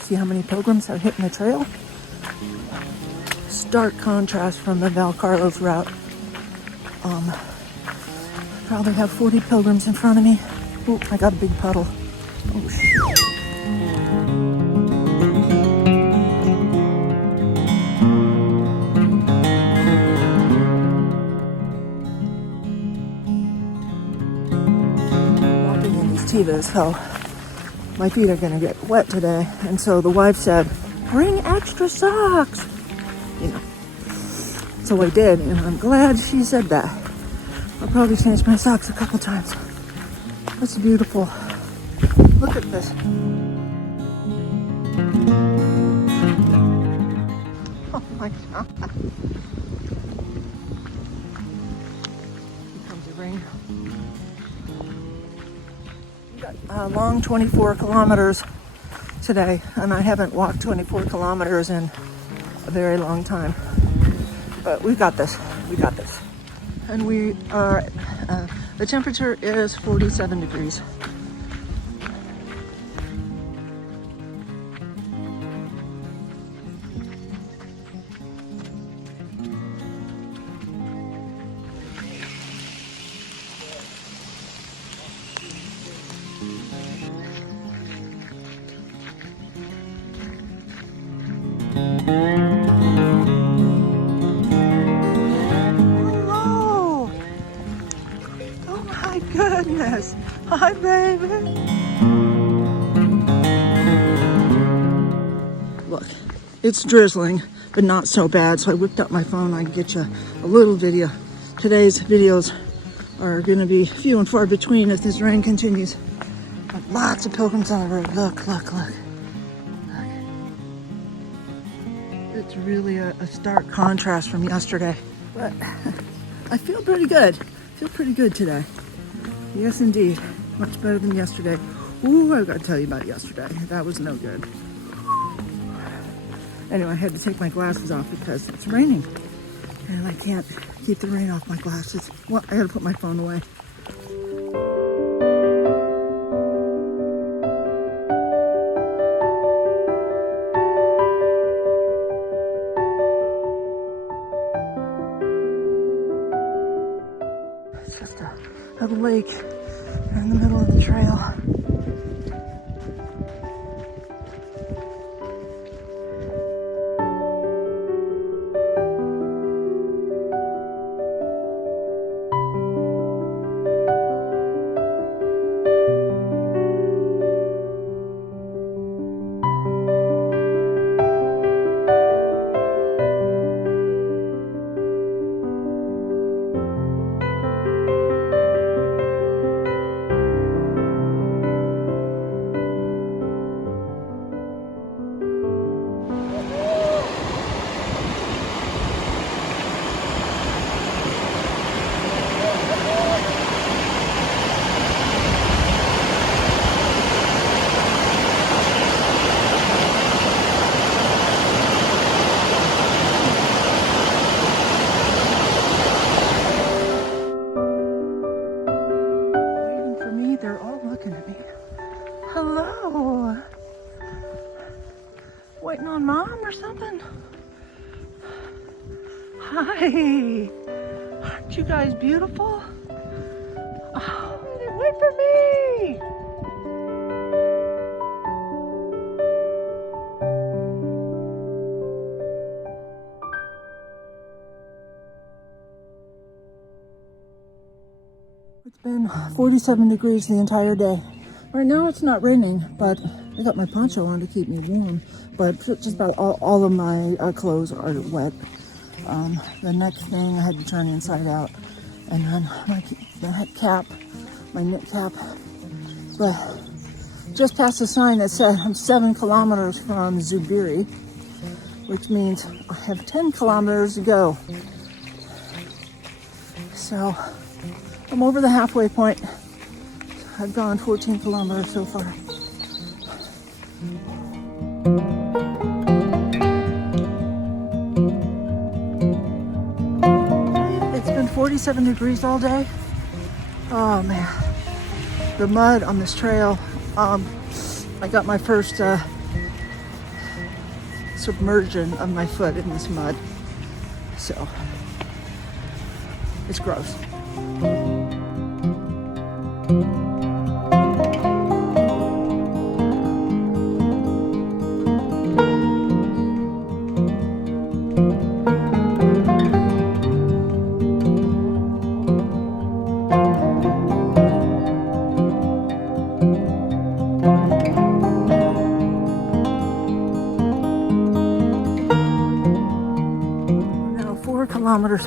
See how many pilgrims are hitting the trail? Stark contrast from the Val Carlos route. Probably have 40 pilgrims in front of me. Oh, I got a big puddle. Oh, shit. Walking in these tivas, so my feet are gonna get wet today. And so the wife said, bring extra socks. You know. So I did, and I'm glad she said that. I'll probably change my socks a couple times. That's beautiful. Look at this. Oh my God. Here comes the rain. We got a long 24 kilometers today, and I haven't walked 24 kilometers in a very long time. But we got this. We got this. And we are, the temperature is 47 degrees. Goodness. Hi, baby. Look, it's drizzling, but not so bad. So I whipped up my phone. I can get you a little video. Today's videos are going to be few and far between if this rain continues. But lots of pilgrims on the road. Look, look, look. Look. It's really a stark contrast from yesterday. But I feel pretty good. I feel pretty good today. Yes, indeed. Much better than yesterday. Ooh, I've got to tell you about yesterday. That was no good. Anyway, I had to take my glasses off because it's raining. And I can't keep the rain off my glasses. Well, I got to put my phone away. It's just a lake in the middle of the trail. Hello. Waiting on mom or something? Hi. Aren't you guys beautiful? Oh, wait for me. It's been 47 degrees the entire day. Right now it's not raining, but I got my poncho on to keep me warm. But just about all of my clothes are wet. The next thing I had to turn inside out. And then my cap, my knit cap. But just past a sign that said I'm 7 kilometers from Zubiri, which means I have 10 kilometers to go. So I'm over the halfway point. I've gone 14 kilometers so far. 47 degrees all day. Oh man, the mud on this trail. I got my first submersion of my foot in this mud, so it's gross. Kilometers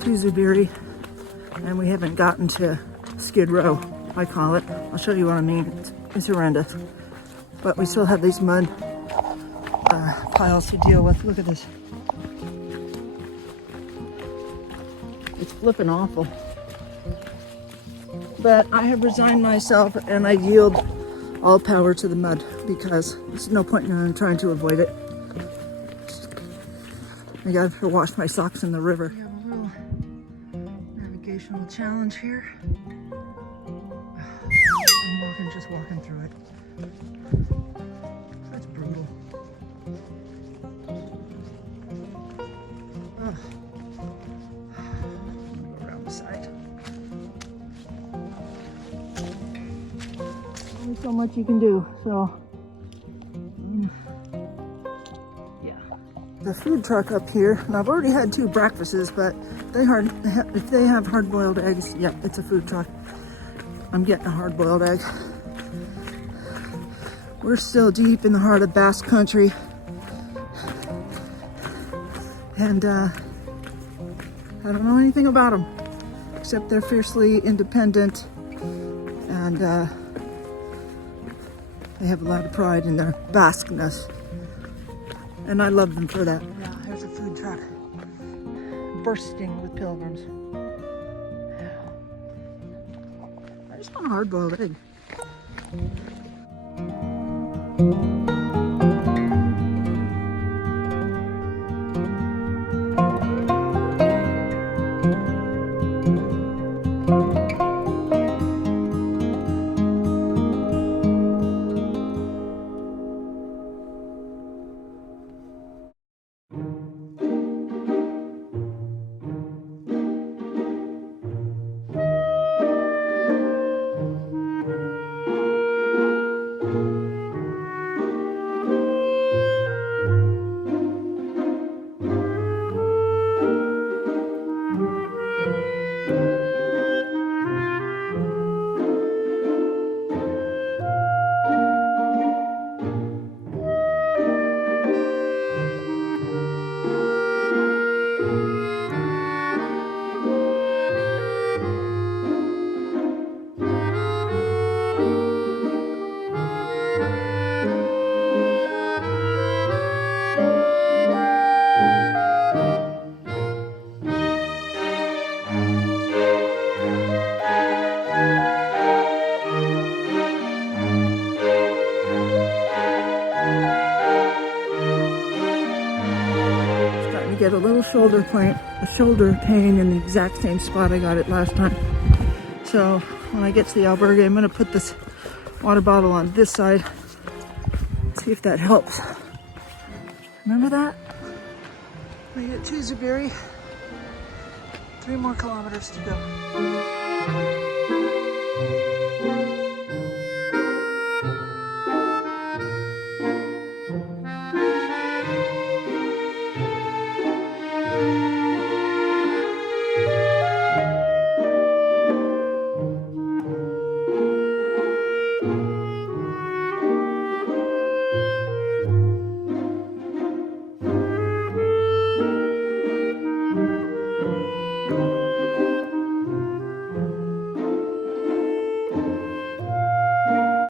to Zubiri, and we haven't gotten to Skid Row, I call it. I'll show you what I mean. It's horrendous, but we still have these mud piles to deal with. Look at this. It's flipping awful, but I have resigned myself and I yield all power to the mud because there's no point in trying to avoid it. I gotta wash my socks in the river. We have a little navigational challenge here. I'm just walking through it. That's brutal. Oh. I'm gonna go around the side. Only so much you can do, so. The food truck up here, and I've already had 2 breakfasts, but if they have hard-boiled eggs, yeah, it's a food truck. I'm getting a hard-boiled egg. We're still deep in the heart of Basque country, and I don't know anything about them, except they're fiercely independent, and they have a lot of pride in their Basqueness. And I love them for that. Yeah, here's a food truck bursting with pilgrims. I just want a hard-boiled egg. Get a little shoulder pain in the exact same spot I got it last time. So when I get to the albergue, I'm going to put this water bottle on this side. See if that helps. Remember that? We get to Zubiri. 3 more kilometers to go.